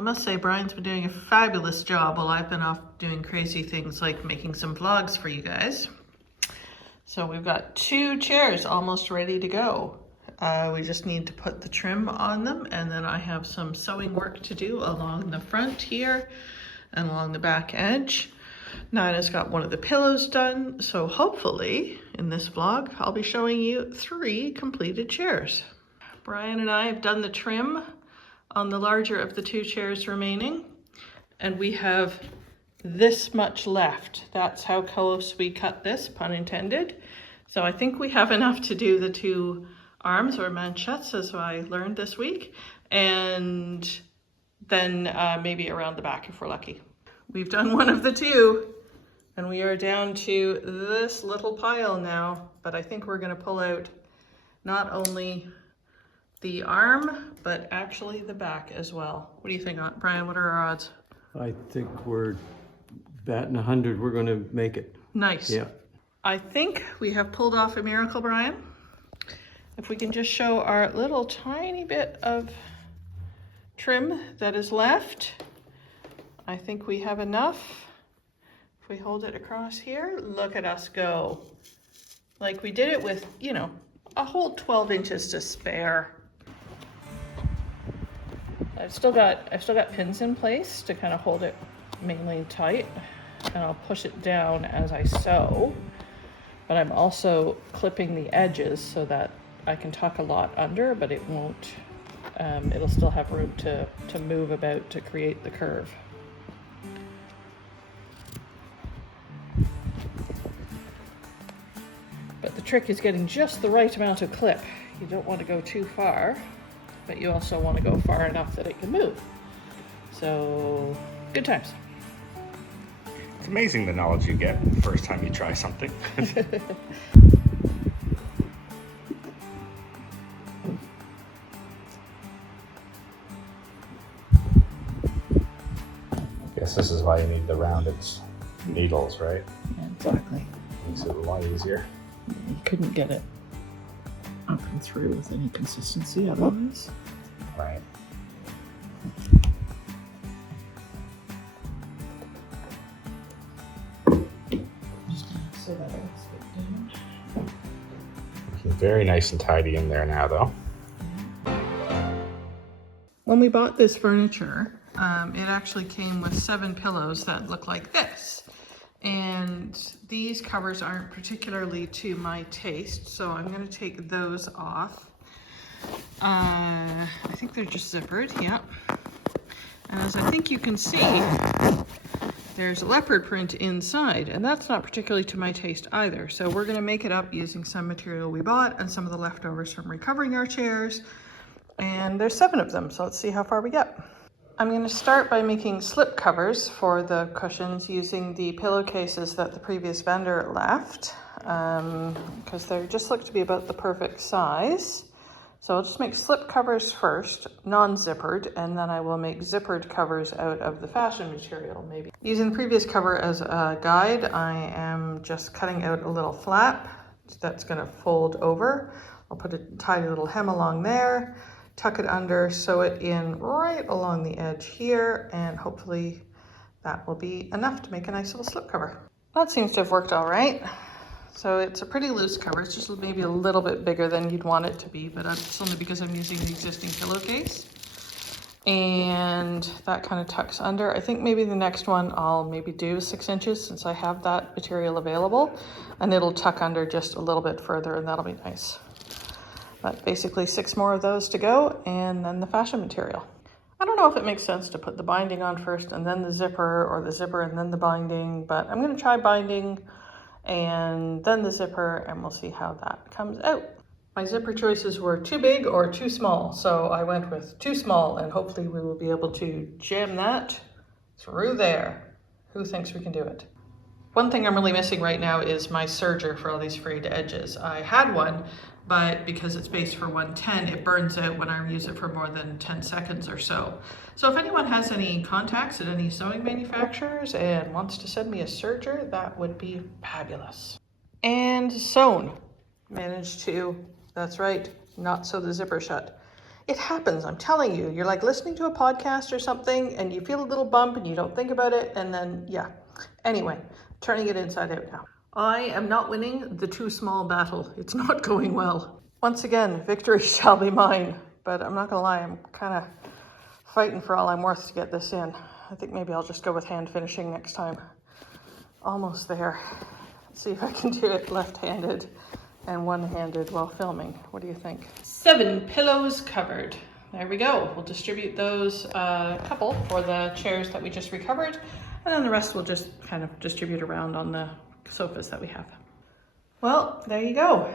I must say Brian's been doing a fabulous job while I've been off doing crazy things like making some vlogs for you guys. So we've got 2 chairs almost ready to go. We just need to put the trim on them, and then I have some sewing work to do along the front here and along the back edge. Nina's got one of the pillows done, so hopefully in this vlog I'll be showing you 3 completed chairs. Brian and I have done the trim on the larger of the 2 chairs remaining, and we have this much left. That's how close we cut this, pun intended. So I think we have enough to do the 2 arms or manchettes, as I learned this week, and then maybe around the back if we're lucky. We've done one of the 2, and we are down to this little pile now, but I think we're gonna pull out not only the arm, but actually the back as well. What do you think, Brian? What are our odds? I think we're batting 100. We're going to make it. Nice. Yeah. I think we have pulled off a miracle, Brian. If we can just show our little tiny bit of trim that is left, I think we have enough. If we hold it across here, look at us go. Like we did it with, you know, a whole 12 inches to spare. I've still got pins in place to kind of hold it mainly tight, and I'll push it down as I sew, but I'm also clipping the edges so that I can tuck a lot under, but it won't, it'll still have room to move about to create the curve. But the trick is getting just the right amount of clip. You don't want to go too far, but you also want to go far enough that it can move. So, good times. It's amazing the knowledge you get the first time you try something. Guess this is why you need the rounded needles, right? Yeah, exactly. Makes it a lot easier. You couldn't get it up and through with any consistency otherwise. Right. Just so that it's a bit down. Looking very nice and tidy in there now, though. When we bought this furniture, it actually came with 7 pillows that look like this. And these covers aren't particularly to my taste, so I'm going to take those off. I think they're just zippered, yeah. And as I think you can see, there's a leopard print inside, and that's not particularly to my taste either. So we're going to make it up using some material we bought and some of the leftovers from recovering our chairs. And there's 7 of them, so let's see how far we get. I'm going to start by making slip covers for the cushions using the pillowcases that the previous vendor left, because they just look to be about the perfect size. So I'll just make slip covers first, non-zippered, and then I will make zippered covers out of the fashion material, maybe. Using the previous cover as a guide, I am just cutting out a little flap that's going to fold over. I'll put a tiny little hem along there, tuck it under, sew it in right along the edge here, and hopefully that will be enough to make a nice little slipcover. That seems to have worked all right. So it's a pretty loose cover. It's just maybe a little bit bigger than you'd want it to be, but it's only because I'm using the existing pillowcase. And that kind of tucks under. I think maybe the next one I'll maybe do 6 inches since I have that material available, and it'll tuck under just a little bit further, and that'll be nice. But basically 6 more of those to go, and then the fashion material. I don't know if it makes sense to put the binding on first and then the zipper, or the zipper and then the binding, but I'm going to try binding and then the zipper, and we'll see how that comes out. My zipper choices were too big or too small, so I went with too small, and hopefully we will be able to jam that through there. Who thinks we can do it? One thing I'm really missing right now is my serger for all these frayed edges. I had one, but because it's based for 110, it burns out when I use it for more than 10 seconds or so. So if anyone has any contacts at any sewing manufacturers and wants to send me a serger, that would be fabulous. And sewn. Managed to, that's right, not sew the zipper shut. It happens, I'm telling you. You're like listening to a podcast or something and you feel a little bump and you don't think about it, and then, yeah. Anyway, turning it inside out now. I am not winning the too small battle. It's not going well. Once again, victory shall be mine, but I'm not gonna lie, I'm kind of fighting for all I'm worth to get this in. I think maybe I'll just go with hand finishing next time. Almost there. Let's see if I can do it left-handed and one-handed while filming. What do you think? 7 pillows covered. There we go. We'll distribute those couple for the chairs that we just recovered, and then the rest we'll just kind of distribute around on the sofas that we have. Well, there you go.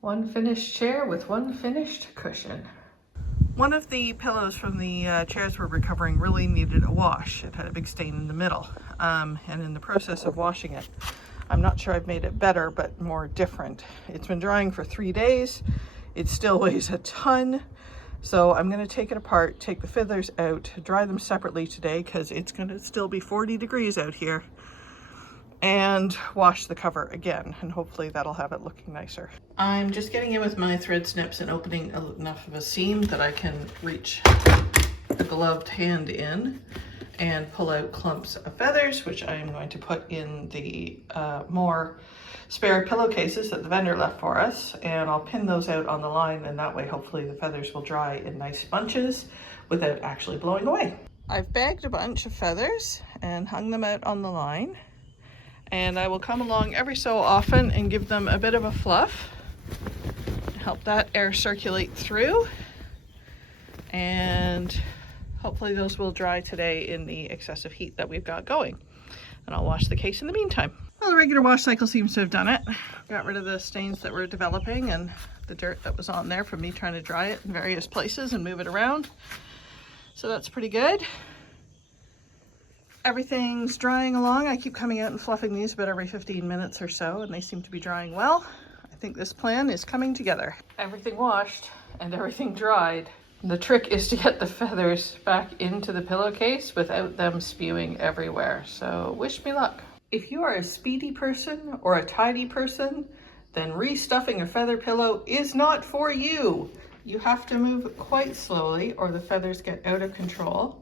One finished chair with one finished cushion. One of the pillows from the chairs we're recovering really needed a wash. It had a big stain in the middle. And in the process of washing it, I'm not sure I've made it better, but more different. It's been drying for 3 days. It still weighs a ton. So I'm gonna take it apart, take the feathers out, dry them separately today because it's gonna still be 40 degrees out here, and wash the cover again, and hopefully that'll have it looking nicer. I'm just getting in with my thread snips and opening enough of a seam that I can reach a gloved hand in and pull out clumps of feathers, which I am going to put in the more spare pillowcases that the vendor left for us, and I'll pin those out on the line, and that way hopefully the feathers will dry in nice bunches without actually blowing away. I've bagged a bunch of feathers and hung them out on the line, and I will come along every so often and give them a bit of a fluff, help that air circulate through, and hopefully those will dry today in the excessive heat that we've got going. And I'll wash the case in the meantime. Well, the regular wash cycle seems to have done it. Got rid of the stains that were developing and the dirt that was on there from me trying to dry it in various places and move it around. So that's pretty good. Everything's drying along. I keep coming out and fluffing these about every 15 minutes or so, and they seem to be drying well. I think this plan is coming together. Everything washed and everything dried. The trick is to get the feathers back into the pillowcase without them spewing everywhere. So wish me luck. If you are a speedy person or a tidy person, then restuffing a feather pillow is not for you. You have to move quite slowly or the feathers get out of control.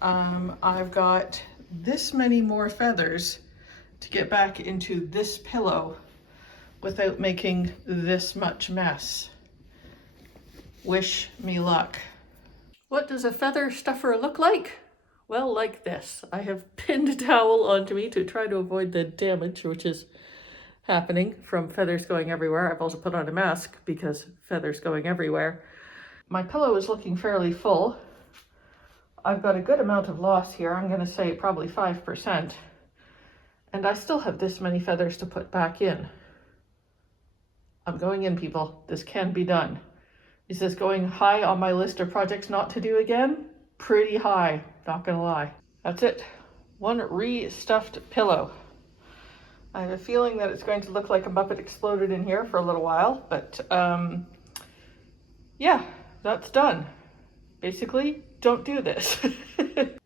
I've got this many more feathers to get back into this pillow without making this much mess. Wish me luck. What does a feather stuffer look like? Well, like this. I have pinned a towel onto me to try to avoid the damage which is happening from feathers going everywhere. I've also put on a mask because feathers going everywhere. My pillow is looking fairly full. I've got a good amount of loss here. I'm going to say probably 5%. And I still have this many feathers to put back in. I'm going in, people. This can be done. Is this going high on my list of projects not to do again? Pretty high, not gonna lie. That's it. One re-stuffed pillow. I have a feeling that it's going to look like a Muppet exploded in here for a little while, but yeah, that's done. Basically, don't do this.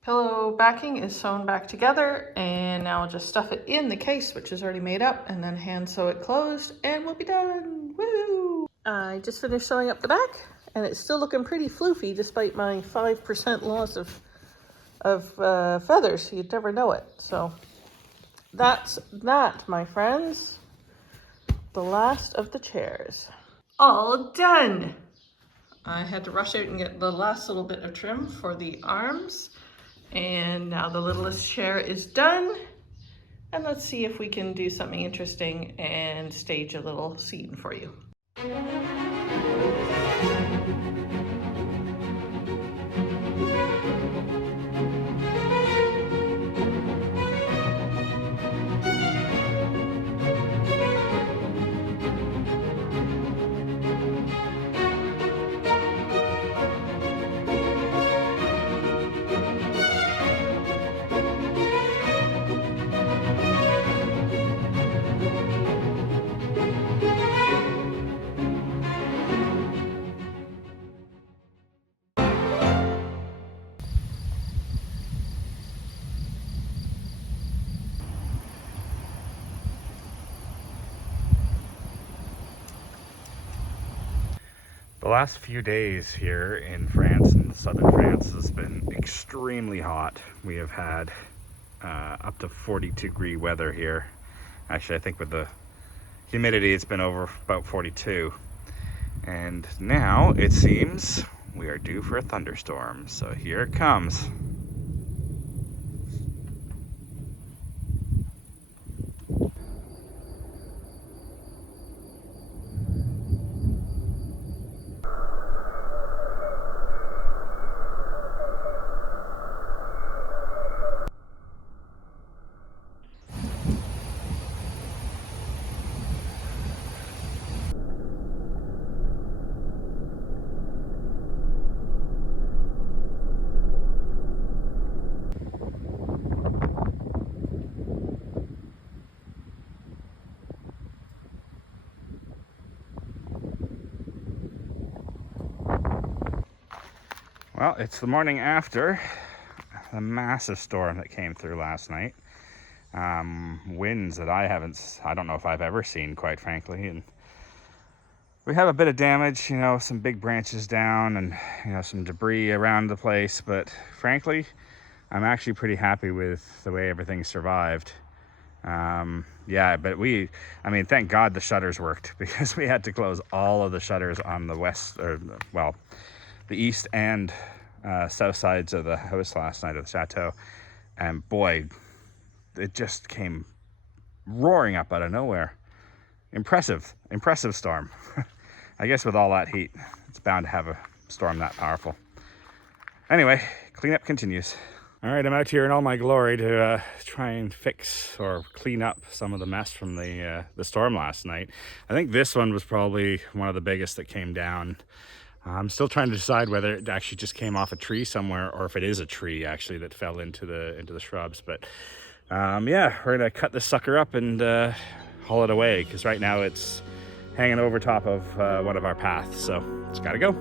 Pillow backing is sewn back together, and now I'll just stuff it in the case, which is already made up, and then hand sew it closed, and we'll be done. Woo! I just finished sewing up the back, and it's still looking pretty floofy despite my 5% loss of feathers. You'd never know it. So that's that, my friends. The last of the chairs. All done. I had to rush out and get the last little bit of trim for the arms. And now the littlest chair is done. And let's see if we can do something interesting and stage a little scene for you. The last few days here in France, in southern France, has been extremely hot. We have had up to 40-degree weather here. Actually, I think with the humidity, it's been over about 42. And now it seems we are due for a thunderstorm. So here it comes. Well, it's the morning after the massive storm that came through last night. Winds that I don't know if I've ever seen, quite frankly. And we have a bit of damage, you know, some big branches down and, you know, some debris around the place. But frankly, I'm actually pretty happy with the way everything survived. Yeah, but I mean, thank God the shutters worked, because we had to close all of the shutters on the west, or well, the east and south sides of the house last night of the chateau. And boy, it just came roaring up out of nowhere. Impressive storm. I guess with all that heat, it's bound to have a storm that powerful. Anyway, cleanup continues. All right, I'm out here in all my glory to try and fix or clean up some of the mess from the storm last night. I think this one was probably one of the biggest that came down. I'm still trying to decide whether it actually just came off a tree somewhere, or if it is a tree actually that fell into the shrubs. But yeah, we're gonna cut this sucker up and haul it away, because right now it's hanging over top of one of our paths, so it's gotta go.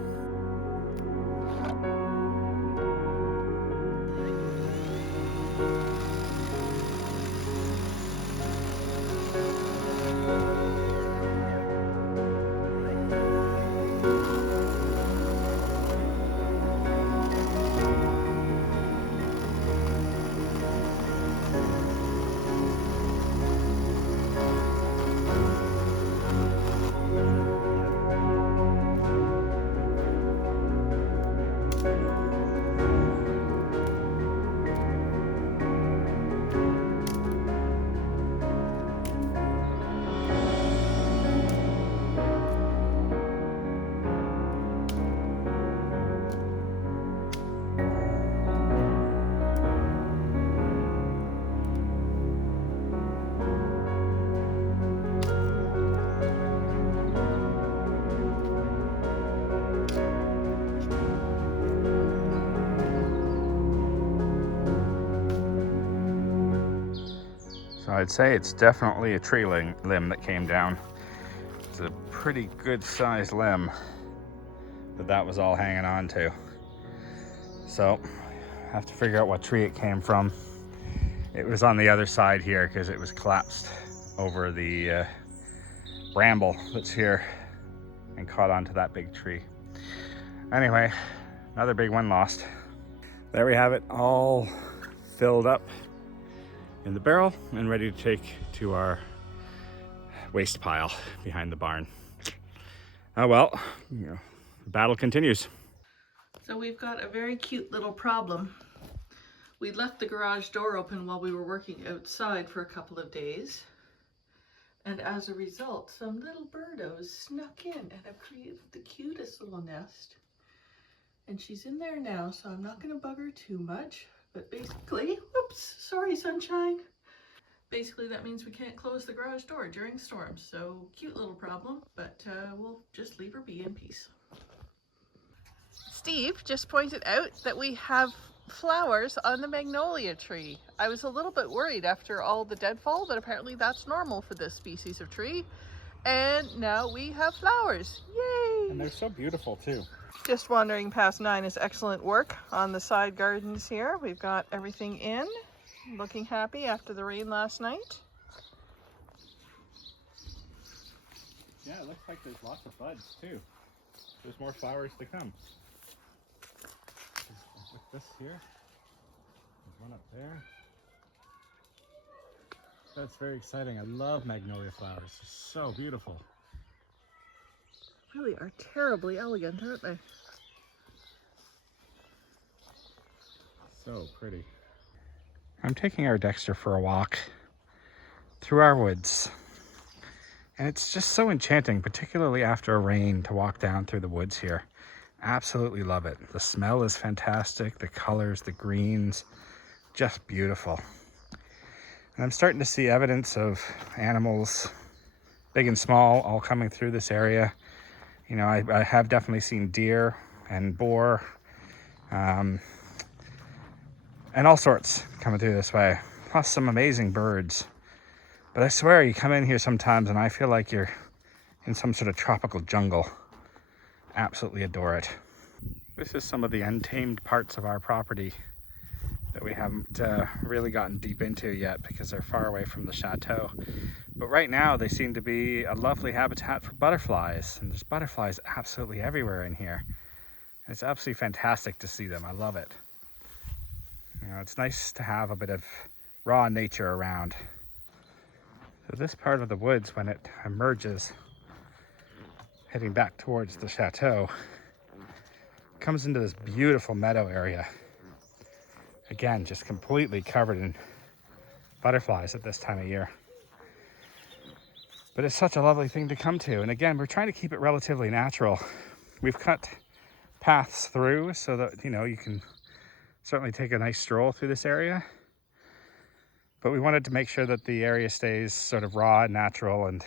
So I'd say it's definitely a tree limb that came down. It's a pretty good sized limb that was all hanging on to. So I have to figure out what tree it came from. It was on the other side here because it was collapsed over the bramble that's here and caught onto that big tree. Anyway, another big one lost. There we have it, all filled up in the barrel and ready to take to our waste pile behind the barn. Oh well, you know, the battle continues. So we've got a very cute little problem. We left the garage door open while we were working outside for a couple of days. And as a result, some little birdos snuck in and have created the cutest little nest. And she's in there now, so I'm not going to bug her too much. But basically, whoops, sorry sunshine. Basically that means we can't close the garage door during storms. So cute little problem, but we'll just leave her be in peace. Steve just pointed out that we have flowers on the magnolia tree. I was a little bit worried after all the deadfall, but apparently that's normal for this species of tree. And now we have flowers. Yay! And they're so beautiful too. Just wandering past 9 is excellent work on the side gardens here. We've got everything in, looking happy after the rain last night. Yeah, it looks like there's lots of buds too. there's more flowers to come. With this here, there's one up there. That's very exciting. I love magnolia flowers. They're so beautiful. Really are terribly elegant, aren't they? So pretty. I'm taking our Dexter for a walk through our woods. And it's just so enchanting, particularly after a rain, to walk down through the woods here. Absolutely love it. The smell is fantastic. The colors, the greens, just beautiful. And I'm starting to see evidence of animals, big and small, all coming through this area. You know, I have definitely seen deer and boar, and all sorts coming through this way, plus some amazing birds. But I swear, you come in here sometimes and I feel like you're in some sort of tropical jungle. Absolutely adore it. This is some of the untamed parts of our property that we haven't really gotten deep into yet because they're far away from the chateau. But right now they seem to be a lovely habitat for butterflies, and there's butterflies absolutely everywhere in here. And it's absolutely fantastic to see them. I love it. You know, it's nice to have a bit of raw nature around. So this part of the woods, when it emerges, heading back towards the chateau, comes into this beautiful meadow area. Again, just completely covered in butterflies at this time of year. But it's such a lovely thing to come to. And again, we're trying to keep it relatively natural. We've cut paths through so that, you know, you can certainly take a nice stroll through this area. But we wanted to make sure that the area stays sort of raw and natural and,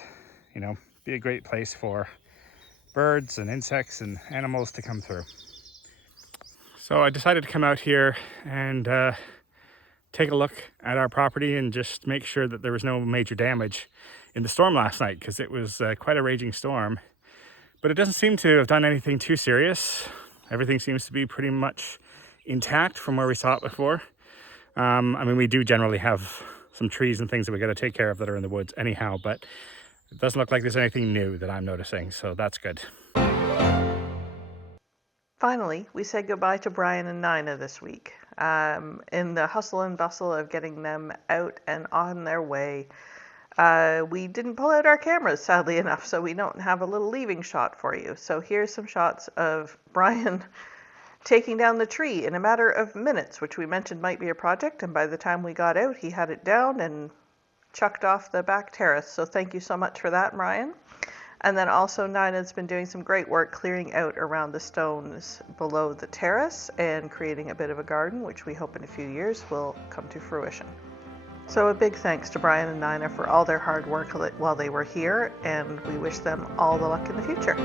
you know, be a great place for birds and insects and animals to come through. So I decided to come out here and take a look at our property and just make sure that there was no major damage in the storm last night, because it was quite a raging storm. But it doesn't seem to have done anything too serious. Everything seems to be pretty much intact from where we saw it before. I mean, we do generally have some trees and things that we got to take care of that are in the woods anyhow, but it doesn't look like there's anything new that I'm noticing, so that's good. Finally, we said goodbye to Brian and Nina this week. In the hustle and bustle of getting them out and on their way, we didn't pull out our cameras, sadly enough, so we don't have a little leaving shot for you. So here's some shots of Brian taking down the tree in a matter of minutes, which we mentioned might be a project, and by the time we got out, he had it down and chucked off the back terrace. So thank you so much for that, Brian. And then also Nina's been doing some great work clearing out around the stones below the terrace and creating a bit of a garden, which we hope in a few years will come to fruition. So a big thanks to Brian and Nina for all their hard work while they were here, and we wish them all the luck in the future.